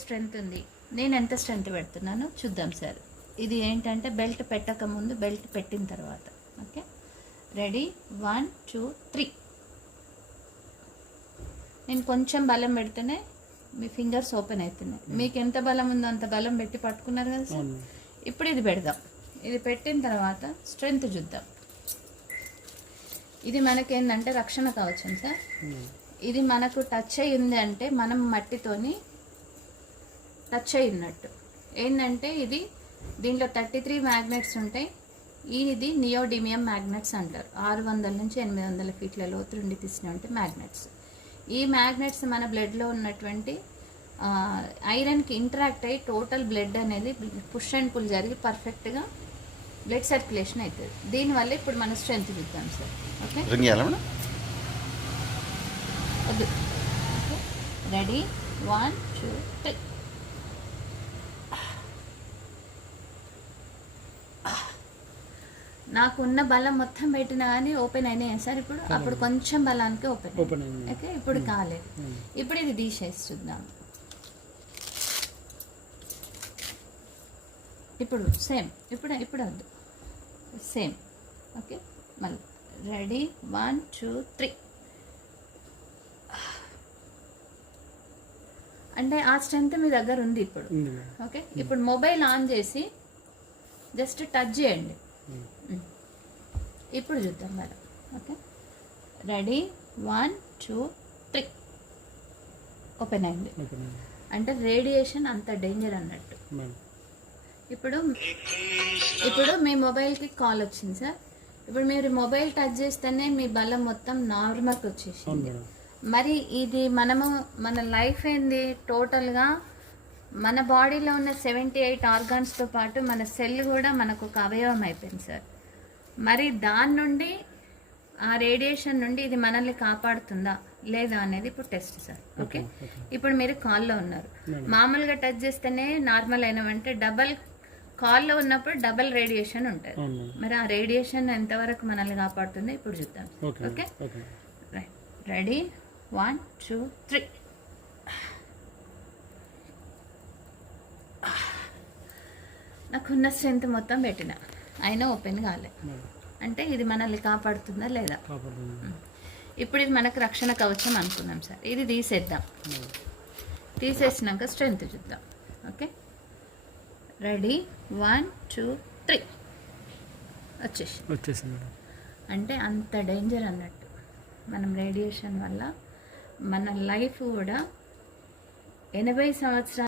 Strength ఉంది. నేను ఎంత స్ట్రెంత్ పెడుతున్నానో చూద్దాం సార్. ఇది ఏంటంటే బెల్ట్ పెట్టక ముందు, బెల్ట్ పెట్టిన తర్వాత. Okay, ready, 1 2 3. నేను కొంచెం బలం పెడితేనే మీ ఫింగర్స్ ఓపెన్ అవుతున్నాయి. మీకు ఎంత బలం ఉందో అంత బలం పెట్టి పట్టుకున్నారు కదా సార్. ఇప్పుడు ఇది పెడదాం. ఇది పెట్టిన తర్వాత స్ట్రెంత్ చూద్దాం. ఇది మనకేందంటే రక్షణ కవచం సార్. ఇది మనకు టచ్ అయ్యింది అంటే మనం మట్టితోని టచ్ అయ్యినట్టు. ఏంటంటే ఇది దీంట్లో 33 మ్యాగ్నెట్స్ ఉంటాయి. ఇది నియోడిమియం మ్యాగ్నెట్స్ అంటారు. 600 నుంచి 800 ఫీట్ల లోతు నుండి తీసినటువంటి మ్యాగ్నెట్స్. ఈ మ్యాగ్నెట్స్ మన బ్లడ్లో ఉన్నటువంటి ఐరన్కి ఇంటరాక్ట్ అయ్యి టోటల్ బ్లడ్ అనేది పుష్ అండ్ పుల్ జరిగి పర్ఫెక్ట్గా బ్లడ్ సర్క్యులేషన్ అవుతుంది. దీనివల్ల ఇప్పుడు మన స్ట్రెంత్ చూద్దాం సార్. ఓకే, వద్దు. Okay, ready, 1 2 3. నాకు ఉన్న బలం మొత్తం పెట్టినా కానీ ఓపెన్ అయినాయి సార్. ఇప్పుడు అప్పుడు కొంచెం బలానికి ఓపెన్. ఓకే, ఇప్పుడు కాలేదు. ఇప్పుడు ఇది తీసేసి చూద్దాం. ఇప్పుడు సేమ్, ఇప్పుడు వద్దు, సేమ్. ఓకే, మళ్ళీ రెడీ, 1 2 3. అంటే ఆ స్ట్రెంత్ మీ దగ్గర ఉంది ఇప్పుడు. ఓకే, ఇప్పుడు మొబైల్ ఆన్ చేసి జస్ట్ టచ్ చేయండి. ఇప్పుడు చూద్దాం మేడం. Okay, ready, 1 2 3. ఓపెన్ అయింది. అంటే రేడియేషన్ అంత డేంజర్ అన్నట్టు. ఇప్పుడు మీ మొబైల్కి కాల్ వచ్చింది సార్. ఇప్పుడు మీరు మొబైల్ టచ్ చేస్తేనే మీ బలం మొత్తం నార్మల్కి వచ్చేసింది. మరి ఇది మన లైఫ్ ఏంది టోటల్గా మన బాడీలో ఉన్న 78 ఆర్గాన్స్తో పాటు మన సెల్ కూడా మనకు ఒక అవయవం అయిపోయింది సార్. మరి దాని నుండి, ఆ రేడియేషన్ నుండి ఇది మనల్ని కాపాడుతుందా లేదా అనేది ఇప్పుడు టెస్ట్ సార్. ఓకే, ఇప్పుడు మీరు కాల్లో ఉన్నారు. మామూలుగా టచ్ చేస్తేనే నార్మల్ అయినామంటే కాల్లో ఉన్నప్పుడు డబల్ రేడియేషన్ ఉంటుంది. మరి ఆ రేడియేషన్ ఎంతవరకు మనల్ని కాపాడుతుందో ఇప్పుడు చూద్దాం. Okay, right, ready, 1 2 3. నాకున్న స్ట్రెంత్ మొత్తం పెట్టిన అయినా ఓపెన్ కాలే. అంటే ఇది మనల్ని కాపాడుతుందా లేదా. ఇప్పుడు ఇది మనకు రక్షణ కవచం అనుకున్నాం సార్. ఇది తీసేద్దాం. తీసేసినాక స్ట్రెంత్ చూద్దాం. Okay, ready, 1 2 3. వచ్చేసింది. అంటే అంత డేంజర్ అన్నట్టు. మనం రేడియేషన్ వల్ల మన లైఫ్ కూడా 80 సంవత్సరాలు